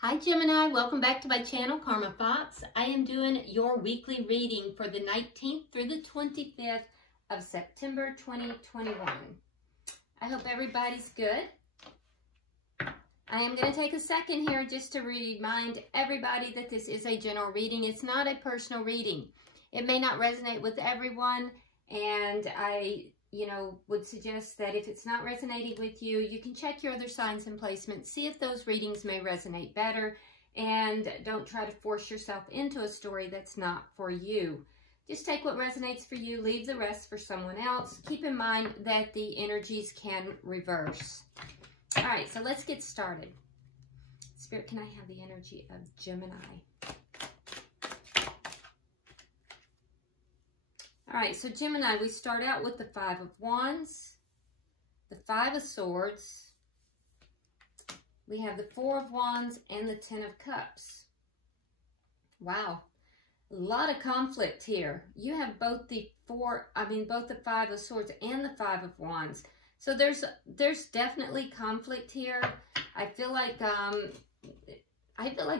Hi Gemini, welcome back to my channel, Karma Thoughts. I am doing your weekly reading for the 19th through the 25th of September 2021. I hope everybody's good. I am going to take a second here just to remind everybody that this is a general reading. It's not a personal reading. It may not resonate with everyone, and I would suggest that if it's not resonating with you, you can check your other signs and placements, see if those readings may resonate better, and don't try to force yourself into a story that's not for you. Just take what resonates for you, leave the rest for someone else. Keep in mind that the energies can reverse. All right, so let's get started. Spirit, can I have the energy of Gemini? All right, so Gemini, we start out with the Five of Wands, the Five of Swords, we have the Four of Wands, and the Ten of Cups. Wow, a lot of conflict here. You have both the Five of Swords and the Five of Wands. So there's definitely conflict here. I feel like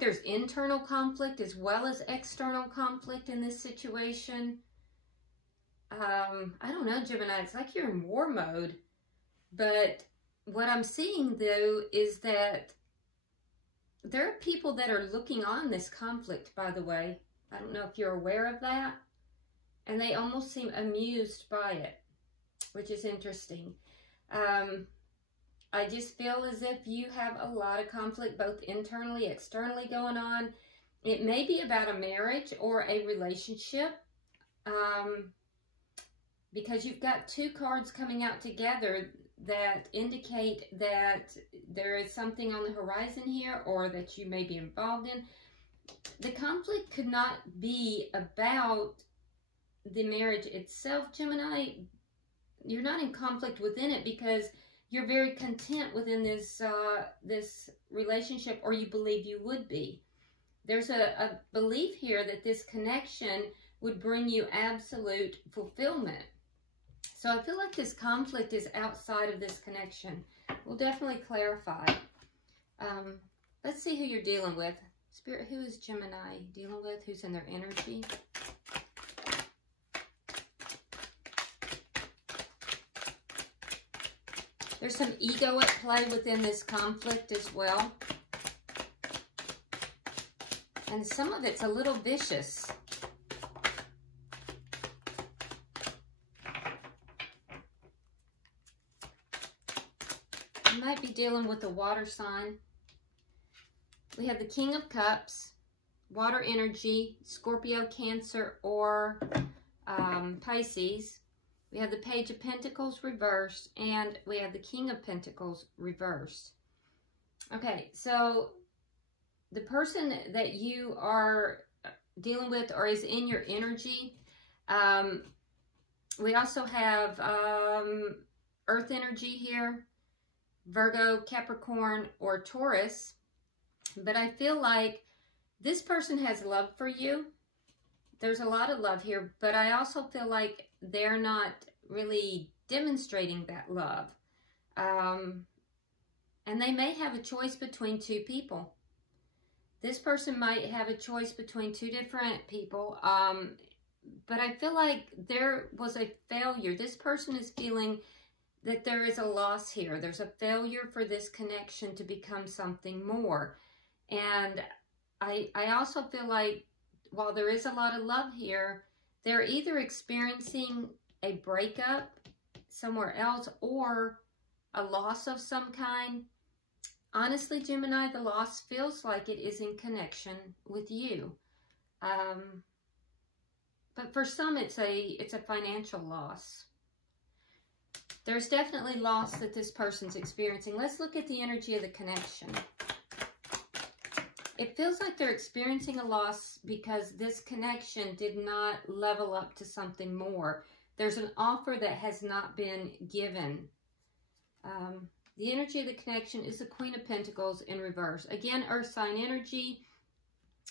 there's internal conflict as well as external conflict in this situation. I don't know, Gemini, it's like you're in war mode. But what I'm seeing, though, is that there are people that are looking on this conflict, by the way. I don't know if you're aware of that. And they almost seem amused by it, which is interesting. I just feel as if you have a lot of conflict, both internally, externally going on. It may be about a marriage or a relationship. Because you've got two cards coming out together that indicate that there is something on the horizon here, or that you may be involved in. The conflict could not be about the marriage itself, Gemini. You're not in conflict within it because you're very content within this relationship, or you believe you would be. There's a belief here that this connection would bring you absolute fulfillment. So I feel like this conflict is outside of this connection. We'll definitely clarify. Let's see who you're dealing with. Spirit, who is Gemini dealing with? Who's in their energy? There's some ego at play within this conflict as well. And some of it's a little vicious. Might be dealing with a water sign. We have the King of Cups, water energy, Scorpio, Cancer, or Pisces. We have the Page of Pentacles reversed, and we have the King of Pentacles reversed. Okay, so the person that you are dealing with or is in your energy, we also have Earth energy here, Virgo, Capricorn, or Taurus. But I feel like this person has love for you. There's a lot of love here, but I also feel like they're not really demonstrating that love. And they may have a choice between two people. This person might have a choice between two different people. But I feel like there was a failure. This person is feeling that there is a loss here. There's a failure for this connection to become something more. And I also feel like while there is a lot of love here, they're either experiencing a breakup somewhere else or a loss of some kind. Honestly, Gemini, the loss feels like it is in connection with you. But for some, it's a financial loss. There's definitely loss that this person's experiencing. Let's look at the energy of the connection. It feels like they're experiencing a loss because this connection did not level up to something more. There's an offer that has not been given. The energy of the connection is the Queen of Pentacles in reverse. Again, earth sign energy,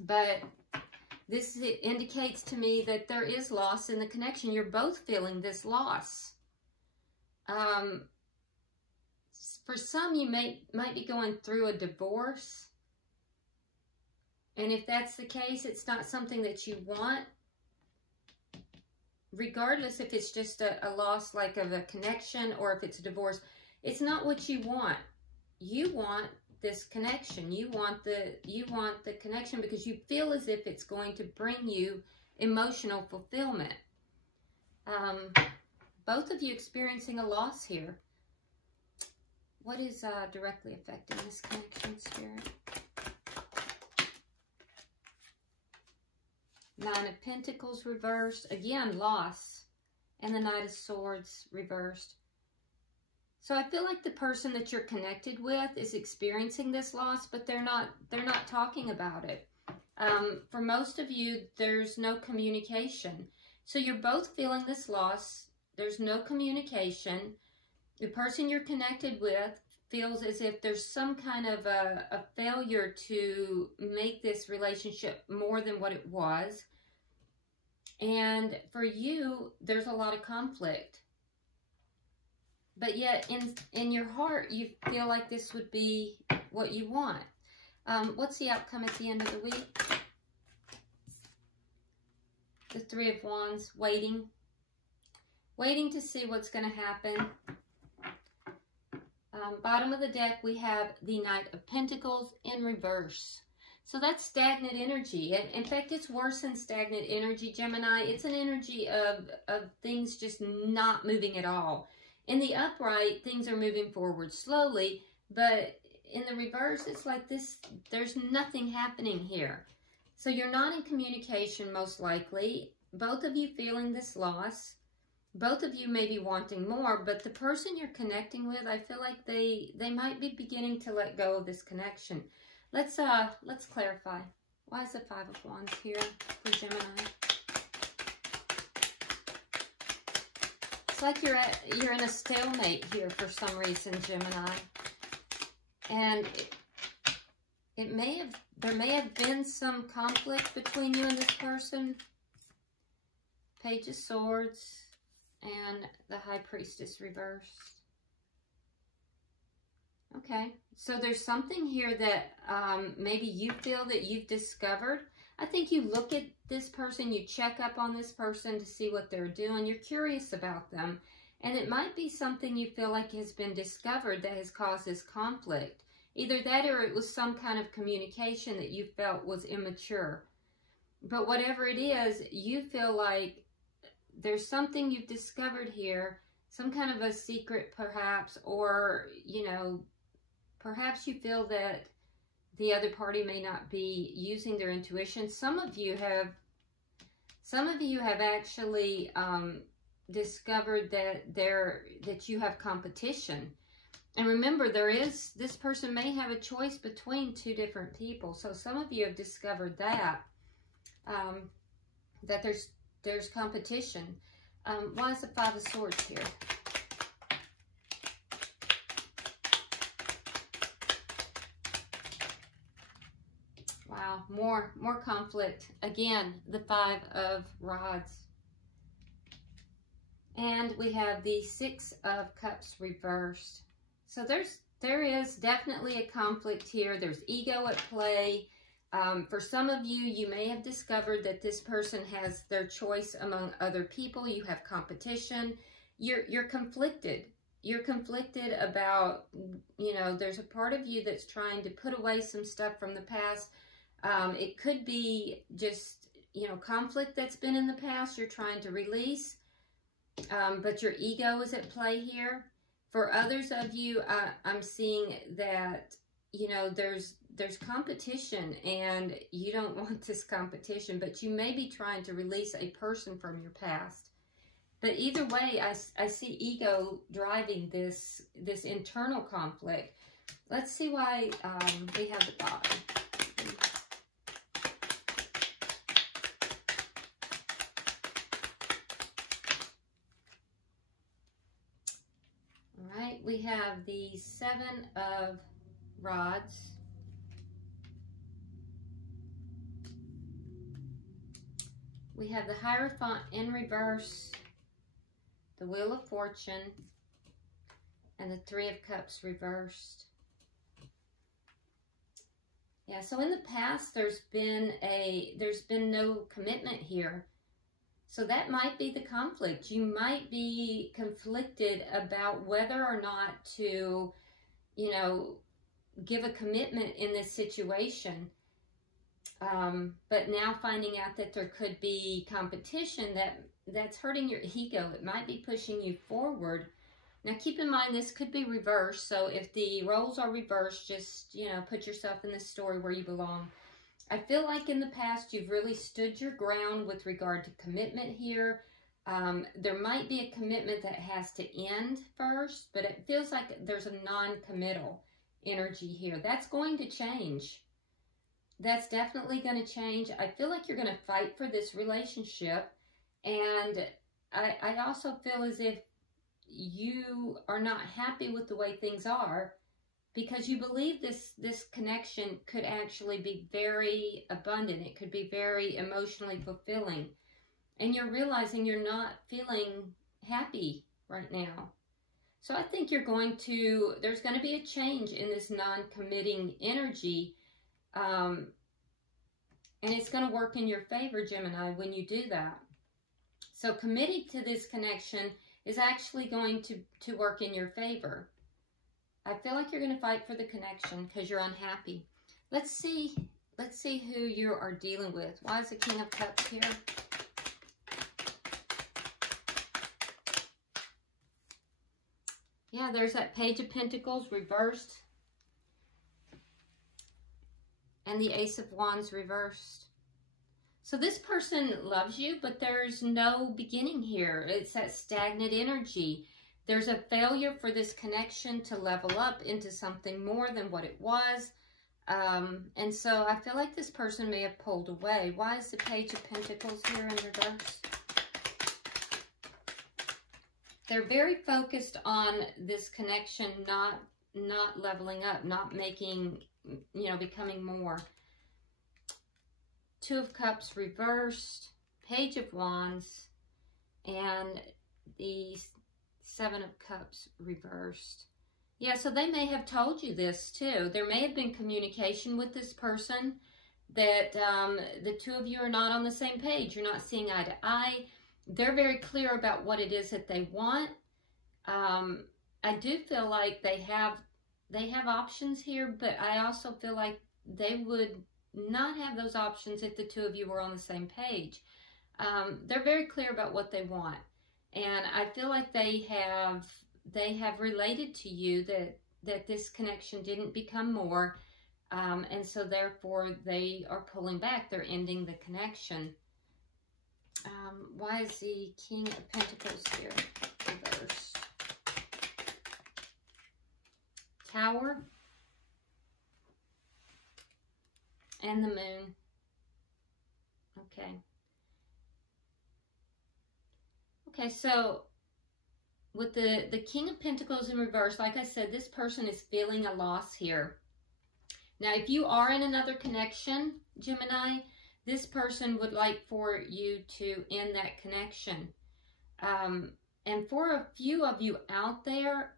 but this indicates to me that there is loss in the connection. You're both feeling this loss. For some, you might be going through a divorce. And if that's the case, it's not something that you want. Regardless if it's just a loss like of a connection or if it's a divorce, it's not what you want. You want this connection. You want the connection because you feel as if it's going to bring you emotional fulfillment. Both of you experiencing a loss here. What is directly affecting this connection, Spirit? Nine of Pentacles reversed. Again, loss. And the Knight of Swords reversed. So I feel like the person that you're connected with is experiencing this loss, but they're not talking about it. For most of you, there's no communication. So you're both feeling this loss. There's no communication. The person you're connected with feels as if there's some kind of a failure to make this relationship more than what it was. And for you, there's a lot of conflict. But yet, in your heart, you feel like this would be what you want. What's the outcome at the end of the week? The Three of Wands, waiting. Waiting to see what's going to happen. Bottom of the deck, we have the Knight of Pentacles in reverse. So that's stagnant energy. And in fact, it's worse than stagnant energy, Gemini. It's an energy of things just not moving at all. In the upright, things are moving forward slowly, but in the reverse, it's like this, there's nothing happening here. So you're not in communication, most likely. Both of you feeling this loss. Both of you may be wanting more, but the person you're connecting with, I feel like they might be beginning to let go of this connection. Let's clarify. Why is the Five of Wands here for Gemini? It's like you're in a stalemate here for some reason, Gemini. And there may have been some conflict between you and this person. Page of Swords and the High Priestess reversed. Okay, so there's something here that maybe you feel that you've discovered. I think you look at this person, you check up on this person to see what they're doing. You're curious about them. And it might be something you feel like has been discovered that has caused this conflict. Either that or it was some kind of communication that you felt was immature. But whatever it is, you feel like there's something you've discovered here, some kind of a secret perhaps, or, you know, perhaps you feel that the other party may not be using their intuition. Some of you have actually discovered that you have competition. And remember, this person may have a choice between two different people. So some of you have discovered that that there's competition. Why is the Five of Swords here? Wow, more conflict. Again, the Five of Rods. And we have the Six of Cups reversed. So there is definitely a conflict here. There's ego at play. For some of you, you may have discovered that this person has their choice among other people. You have competition. You're conflicted. You're conflicted about, you know, there's a part of you that's trying to put away some stuff from the past. It could be just, you know, conflict that's been in the past you're trying to release. But your ego is at play here. For others of you, I'm seeing that, you know, there's competition and you don't want this competition, but you may be trying to release a person from your past. But either way, I see ego driving this internal conflict. Let's see why we have the bottom. All right, we have the Seven of Rods. We have the Hierophant in reverse, the Wheel of Fortune, and the Three of Cups reversed. Yeah, so in the past, there's been no commitment here. So that might be the conflict. You might be conflicted about whether or not to, you know, give a commitment in this situation. But now finding out that there could be competition, that's hurting your ego. It might be pushing you forward. Now keep in mind, this could be reversed. So if the roles are reversed, just, you know, put yourself in the story where you belong. I feel like in the past, you've really stood your ground with regard to commitment here. There might be a commitment that has to end first, but it feels like there's a non-committal energy here. That's going to change. That's definitely going to change. I feel like you're going to fight for this relationship. And I also feel as if you are not happy with the way things are, because you believe this connection could actually be very abundant. It could be very emotionally fulfilling. And you're realizing you're not feeling happy right now. So I think there's going to be a change in this non-committing energy. And it's going to work in your favor, Gemini, when you do that. So committing to this connection is actually going to work in your favor. I feel like you're going to fight for the connection because you're unhappy. Let's see who you are dealing with. Why is the King of Cups here? Yeah, there's that Page of Pentacles reversed. And the Ace of Wands reversed. So this person loves you, but there's no beginning here. It's that stagnant energy. There's a failure for this connection to level up into something more than what it was. And so I feel like this person may have pulled away. Why is the Page of Pentacles here in reverse? They're very focused on this connection not leveling up, not making, you know, becoming more. Two of Cups reversed, Page of Wands, and the Seven of Cups reversed. Yeah, so they may have told you this too. There may have been communication with this person that the two of you are not on the same page. You're not seeing eye to eye. They're very clear about what it is that they want. I do feel like they have options here, but I also feel like they would not have those options if the two of you were on the same page. They're very clear about what they want, and I feel like they have related to you that this connection didn't become more, and so therefore they are pulling back. They're ending the connection. Why is the King of Pentacles here reversed? Tower. And the Moon. Okay. Okay, so with the King of Pentacles in reverse, like I said, this person is feeling a loss here. Now, if you are in another connection, Gemini, this person would like for you to end that connection. And for a few of you out there,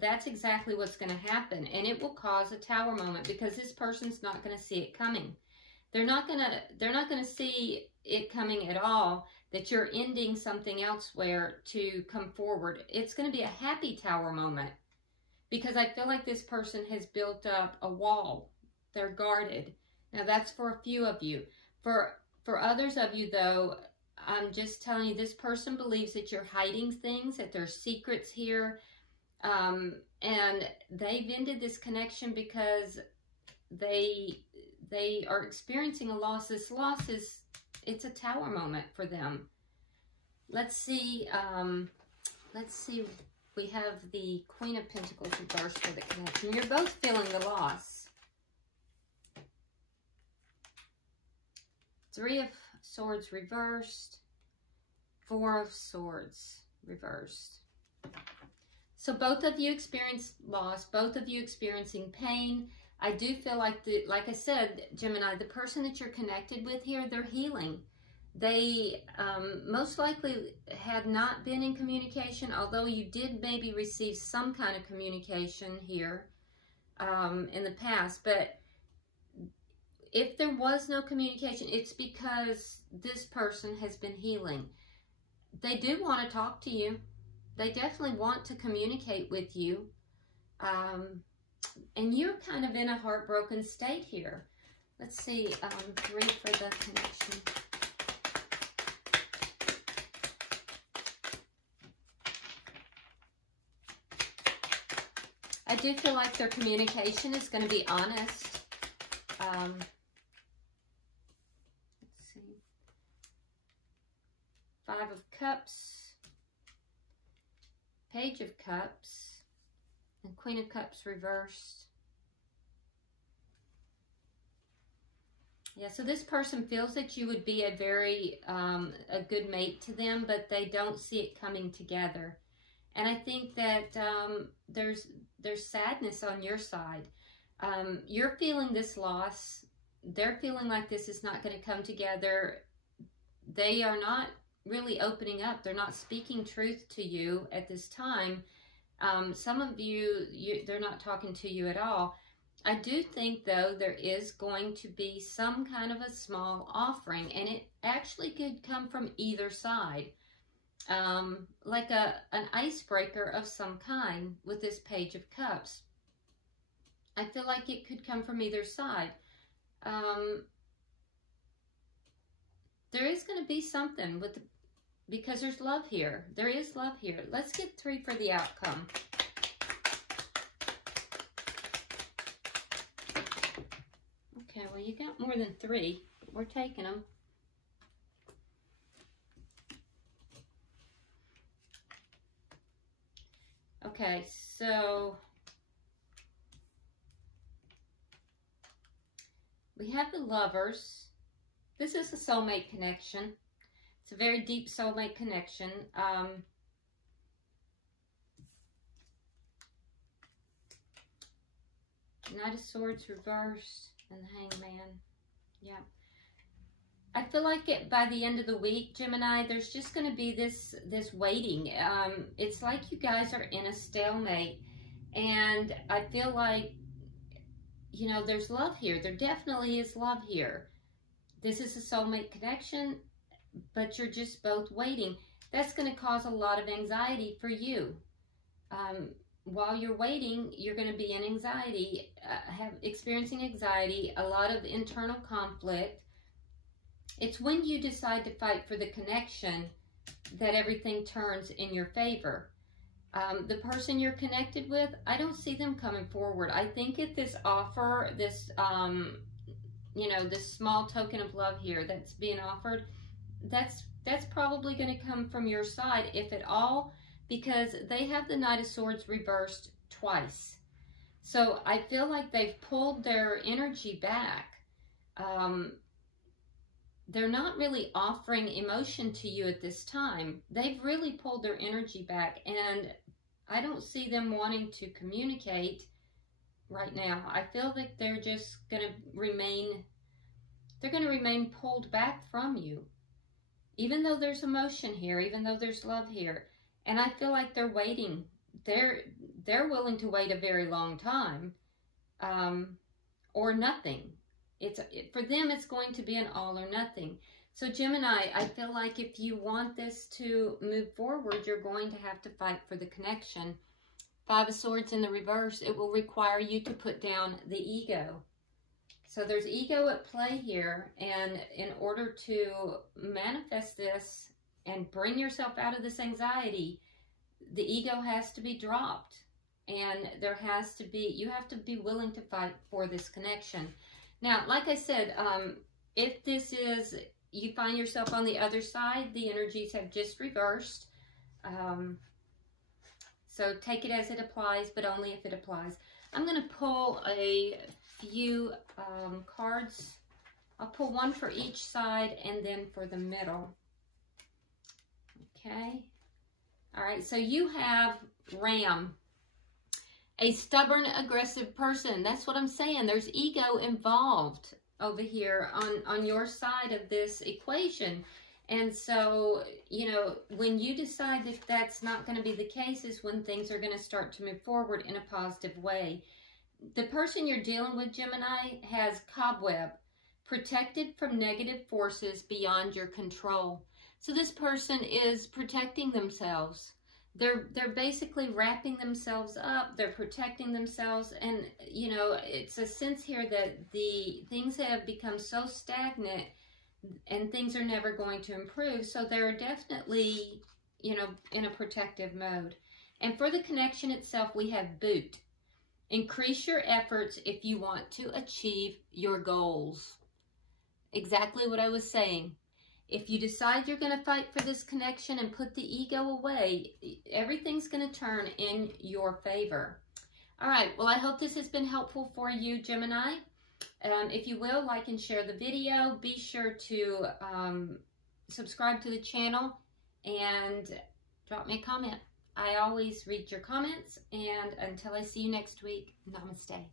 that's exactly what's going to happen. And it will cause a Tower moment because this person's not going to see it coming. They're not going to see it coming at all, that you're ending something elsewhere to come forward. It's going to be a happy Tower moment because I feel like this person has built up a wall. They're guarded. Now, that's for a few of you. For others of you, though, I'm just telling you, this person believes that you're hiding things, that there's secrets here. And they've ended this connection because they are experiencing a loss. This loss it's a Tower moment for them. Let's see, we have the Queen of Pentacles reversed for the connection. You're both feeling the loss. Three of Swords reversed. Four of Swords reversed. So both of you experienced loss, both of you experiencing pain. I do feel like, like I said, Gemini, the person that you're connected with here, they're healing. They most likely had not been in communication, although you did maybe receive some kind of communication here in the past. But if there was no communication, it's because this person has been healing. They do want to talk to you. They definitely want to communicate with you. And you're kind of in a heartbroken state here. Let's see, 3 for the connection. I do feel like their communication is going to be honest. Let's see. 5 of Cups, Page of Cups, and Queen of Cups reversed. Yeah, so this person feels that you would be a very, a good mate to them, but they don't see it coming together. And I think that there's sadness on your side. You're feeling this loss. They're feeling like this is not going to come together. They are not really opening up. They're not speaking truth to you at this time. Some of you, they're not talking to you at all. I do think, though, there is going to be some kind of a small offering, and it actually could come from either side. Like an icebreaker of some kind with this Page of Cups. I feel like it could come from either side. There is going to be something with because there's love here. There is love here. Let's get 3 for the outcome. Okay, well, you got more than 3. We're taking them. Okay, so we have the Lovers. This is a soulmate connection. It's a very deep soulmate connection. Knight of Swords reversed and the Hangman. Yeah. I feel like by the end of the week, Gemini, there's just going to be this waiting. It's like you guys are in a stalemate. And I feel like, you know, there's love here. There definitely is love here. This is a soulmate connection, but you're just both waiting. That's going to cause a lot of anxiety for you. While you're waiting, you're going to be in anxiety, experiencing anxiety, a lot of internal conflict. It's when you decide to fight for the connection that everything turns in your favor. The person you're connected with, I don't see them coming forward. I think if this offer, this, you know, this small token of love here that's being offered, that's probably going to come from your side, if at all, because they have the Knight of Swords reversed twice. So I feel like they've pulled their energy back. They're not really offering emotion to you at this time. They've really pulled their energy back, and I don't see them wanting to communicate right now. I feel like they're just going to remain, they're going to remain pulled back from you. Even though there's emotion here, even though there's love here. And I feel like they're waiting. They're willing to wait a very long time, or nothing. For them, it's going to be an all or nothing. So Gemini, I feel like if you want this to move forward, you're going to have to fight for the connection. 5 of Swords in the reverse, it will require you to put down the ego. So there's ego at play here, and in order to manifest this and bring yourself out of this anxiety, the ego has to be dropped, and there has to be, you have to be willing to fight for this connection. Now, like I said, if this is, you find yourself on the other side, the energies have just reversed. So take it as it applies, but only if it applies. I'm going to pull a few cards. I'll pull one for each side and then for the middle. Okay. All right, so you have Ram. A stubborn, aggressive person. That's what I'm saying. There's ego involved over here on your side of this equation. And so, you know, when you decide that that's not going to be the case is when things are going to start to move forward in a positive way. The person you're dealing with, Gemini, has cobweb. protected from negative forces beyond your control. So this person is protecting themselves. They're basically wrapping themselves up. They're protecting themselves. And, you know, it's a sense here that the things have become so stagnant and things are never going to improve. So they're definitely, you know, in a protective mode. And for the connection itself, we have boot. Increase your efforts if you want to achieve your goals. Exactly what I was saying. If you decide you're going to fight for this connection and put the ego away, everything's going to turn in your favor. All right. Well, I hope this has been helpful for you, Gemini. If you will, like and share the video. Be sure to subscribe to the channel and drop me a comment. I always read your comments. And until I see you next week, namaste.